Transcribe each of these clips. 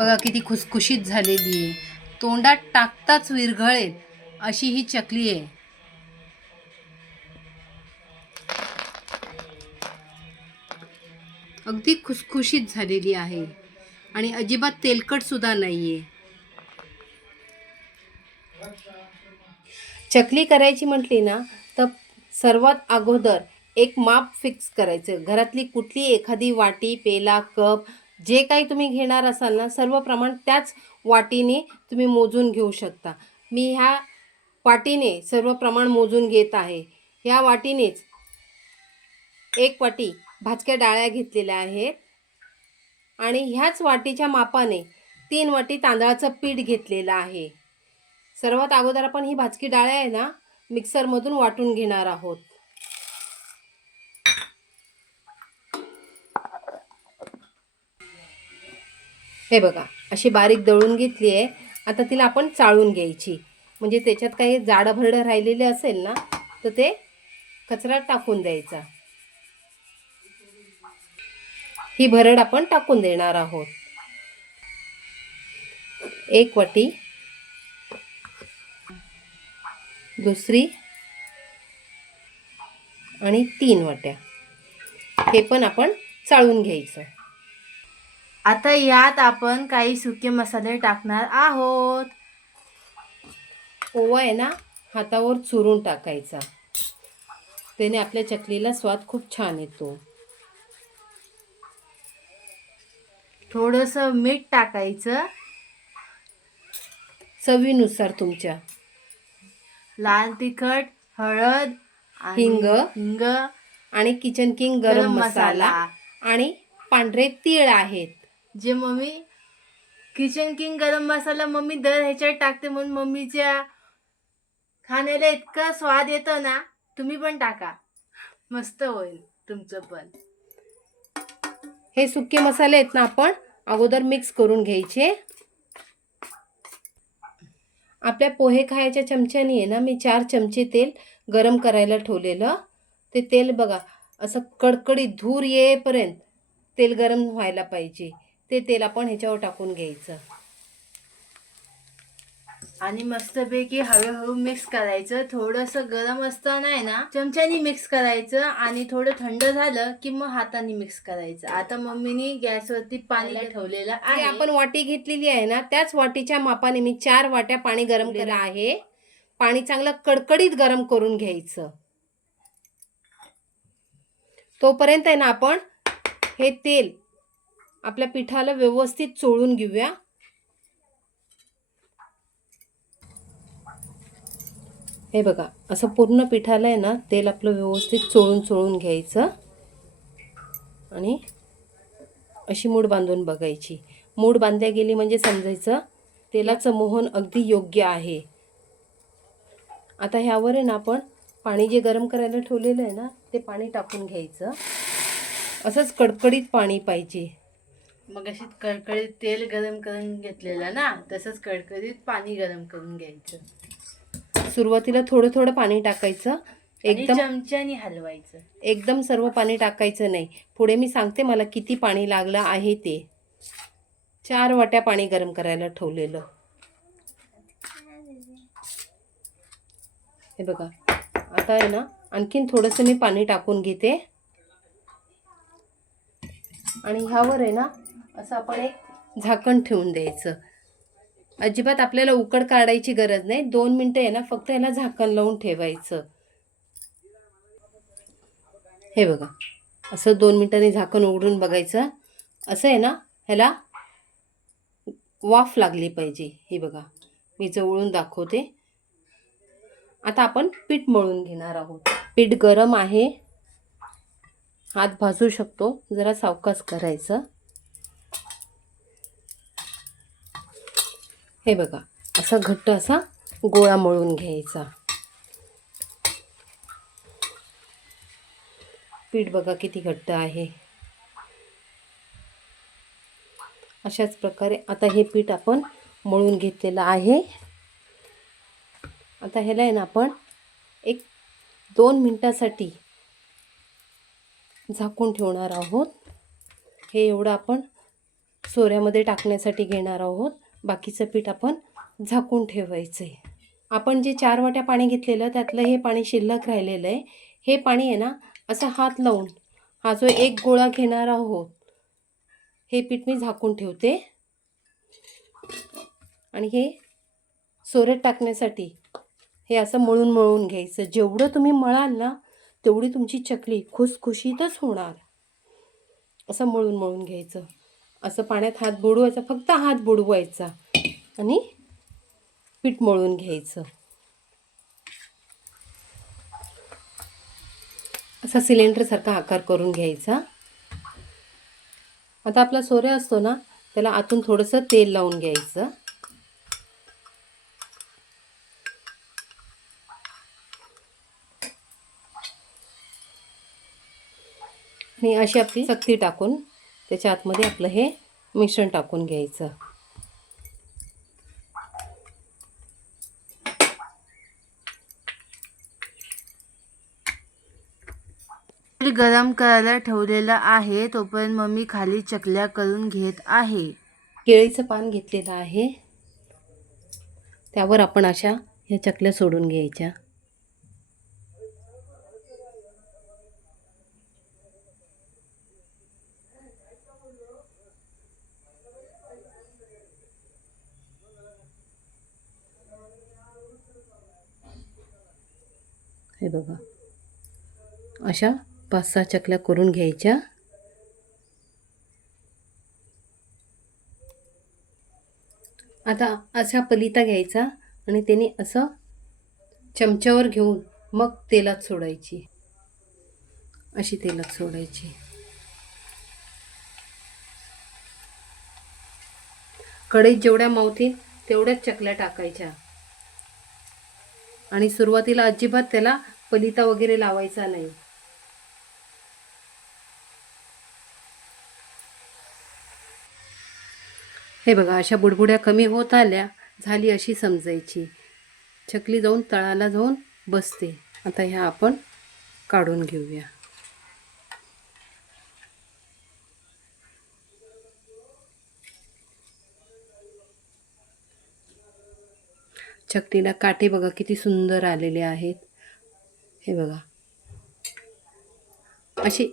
बघा किती खुसखुशीत झालेली आहे. तोंडात टाकताच विरघळेल अशी ही चकली आहे. अगदी खुसखुशीत झालेली आहे. आणि अजिबात तेलकट सुद्धा नाहीये. चकली करायची म्हटली ना तर सर्वात अगोदर एक माप फिक्स करायचं. घरातली कुठली एखादी वाटी पेला कप जे काही तुम्ही घेणार असाल ना सर्व प्रमाण त्याच वाटीने तुम्ही मोजून घेऊ शकता. मी ह्या वाटीने सर्व प्रमाण मोजून घेत आहे. ह्या वाटीनेच एक वाटी भाजक्या डाळ्या घेतलेल्या आहेत. आणि ह्याच वाटीच्या मापाने तीन वाटी तांदळाचं पीठ घेतलेलं आहे. सर्वात अगोदर आपण ही भाजकी डाळ्या आहे ना मिक्सरमधून वाटून घेणार आहोत. हे बघा अशी बारीक दळून घेतली आहे. आता तिला आपण चाळून घ्यायची. म्हणजे त्याच्यात काही जाडं भरडं राहिलेले असेल ना तर ते कचरा टाकून द्यायचा. ही भरड आपण टाकून देणार आहोत. एक वाटी. दुसरी. आणि तीन वाट्या. हे पण आपण चाळून घ्यायचं. आता यात आपण काही सुके मसाले टाकणार आहोत. ओवा आहे ना हातावर चुरून टाकायचा. त्याने आपल्या चकलीला स्वाद खूप छान येतो. थोडंसं मीठ टाकायचं. चवीनुसार तुमच्या. लाल तिखट हळद हिंग. हिंग. आणि किचन किंग गरम गरम मसाला. आणि पांढरे तीळ आहेत. जे मम्मी किचन किंग गरम मसाला मम्मी दर ह्याच्यात टाकते म्हणून मम्मीच्या खाण्याला इतका स्वाद येतो ना तुम्ही पण टाका. मस्त होईल तुमचं पण. हे सुके मसाले आहेत ना आपण अगोदर मिक्स करून घ्यायचे. आपल्या पोहे खायच्या चमच्याने आहे ना मी चार चमचे तेल गरम करायला ठेवलेलं. ते तेल बघा असं कडकडीत धूर येईपर्यंत तेल गरम व्हायला पाहिजे. ते तेल आपण ह्याच्यावर टाकून घ्यायचं. आणि मस्तपैकी हळूहळू मिक्स करायचं. थोडंसं गरम असतं नाही ना चमच्यानी मिक्स करायचं आणि थोडं थंड झालं की मग हाताने मिक्स करायचं. आता मम्मीने गॅसवरती पाणी ठेवलेलं आणि आहे. आपण वाटी घेतलेली आहे ना त्याच वाटीच्या मापाने मी चार वाट्या पाणी गरम केलं आहे. पाणी चांगलं कडकडीत गरम करून घ्यायचं. तोपर्यंत आहे ना आपण हे तेल आपल्या पिठाला व्यवस्थित चोळून घेऊया. हे बघा असं पूर्ण पिठाला आहे ना तेल आपलं व्यवस्थित चोळून चोळून घ्यायचं. आणि अशी मूड बांधून बघायची. मूड बांधल्या गेली म्हणजे समजायचं तेलाचं मोहन अगदी योग्य आहे. आता ह्यावर आहे ना आपण पाणी जे गरम करायला ठेवलेलं आहे ना ते पाणी टाकून घ्यायचं. असंच कडकडीत पाणी पाहिजे. मग अशी कडकडीत तेल गरम करून घेतलेलं ना तसंच कडकडीत पाणी गरम करून घ्यायचं. सुरुवातीला थोडं थोडं पाणी टाकायचं. एकदम चमच्यानी हलवायचं. एकदम सर्व पाणी टाकायचं नाही. पुढे मी सांगते मला किती पाणी लागलं आहे ते. चार वाट्या पाणी गरम करायला ठेवलेलं. हे बघा. आता आहे ना आणखीन थोडंसं मी पाणी टाकून घेते. आणि ह्यावर आहे ना असं आपण एक झाकण ठेवून द्यायचं. अजिबात आपल्याला उकड काढायची गरज नाही. दोन मिनटं आहे ना फक्त याला झाकण लावून ठेवायचं. हे बघा असं दोन मिनिटांनी झाकण उघडून बघायचं. असं आहे ना ह्याला वाफ लागली पाहिजे. हे बघा मी जवळून दाखवते. आता आपण पीठ मळून घेणार आहोत. पीठ गरम आहे. हात भाजू शकतो. जरा सावकास करायचं. हे बघा असा घट्ट असा गोळा मळून घ्यायचा. पीठ बघा किती घट्ट आहे. अशाच प्रकारे आता हे पीठ आपण मळून घेतलेलं आहे. आता ह्याला आहे ना आपण एक दोन मिनटासाठी झाकून ठेवणार आहोत. हे एवढं आपण सोऱ्यामध्ये टाकण्यासाठी घेणार आहोत. बाकीचं पीठ आपण झाकून ठेवायचं आहे आपण जे चार वाट्या पाणी घेतलेलं त्यातलं हे पाणी शिल्लक राहिलेलं आहे. हे पाणी आहे ना असं हात लावून हा जो एक गोळा घेणार आहोत हे पीठ मी झाकून ठेवते. आणि हे सोरेत टाकण्यासाठी हे असं मळून मळून घ्यायचं. जेवढं तुम्ही मळाल ना तेवढी तुमची चकली खुसखुशीतच होणार. असं मळून मळून घ्यायचं. असं पाण्यात हात बुडवायचा फक्त हात बुडवायचा आणि पीठ मळून घ्यायचं. असा सिलेंडरसारखा आकार करून घ्यायचा. आता आपला सोऱ्या असतो ना त्याला आतून थोडंसं तेल लावून घ्यायचं. आणि अशी आपली सक्ती टाकून त्याच्या आतमध्ये आपलं हे मिश्रण टाकून घ्यायचं. गरम करायला ठेवलेलं आहे तोपर्यंत मम्मी खाली चकल्या करून घेत आहे. केळीचं पान घेतलेलं आहे. त्यावर आपण अशा ह्या चकल्या सोडून घ्यायच्या. हे बघा. अशा पाच सहा चकल्या करून घ्यायच्या. आता असा पलिता घ्यायचा आणि त्याने असं चमच्यावर घेऊन मग तेलात सोडायची. अशी तेलात सोडायची. कढईत जेवढ्या मावतील तेवढ्याच चकल्या टाकायच्या. आणि सुरुवातीला अजिबात त्याला पलिता वगैरे लावायचा नाही. हे बघा अशा बुडबुड्या कमी होत आल्या झाली अशी समजायची. चकली जाऊन तळाला जाऊन बसते. आता ह्या आपण काढून घेऊया. चकलीला काटे बघा किती सुंदर आलेले आहेत. हे बघा. अशी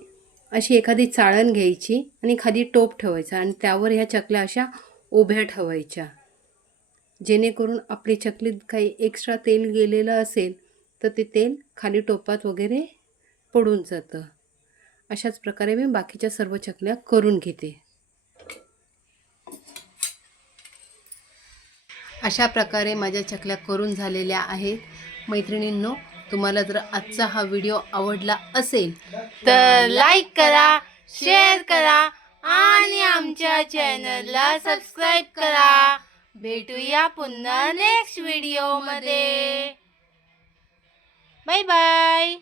अशी एखादी चाळण घ्यायची आणि खाली टोप ठेवायचा आणि त्यावर ह्या चकल्या अशा उभ्या ठेवायच्या. जेणेकरून आपली चकलीत काही एक्स्ट्रा तेल गेलेलं असेल तर ते तेल खाली टोपात वगैरे पडून जातं. अशाच प्रकारे मी बाकीच्या सर्व चकल्या करून घेते. अशा प्रकारे माझ्या चकल्या करून झालेल्या आहेत. मैत्रिणींनो तुम्हाला जर आजचा हा व्हिडिओ आवडला असेल तर लाईक करा शेअर करा आणि आमच्या चॅनलला सबस्क्राईब करा. भेटूया पुन्हा नेक्स्ट व्हिडिओमध्ये बाय बाय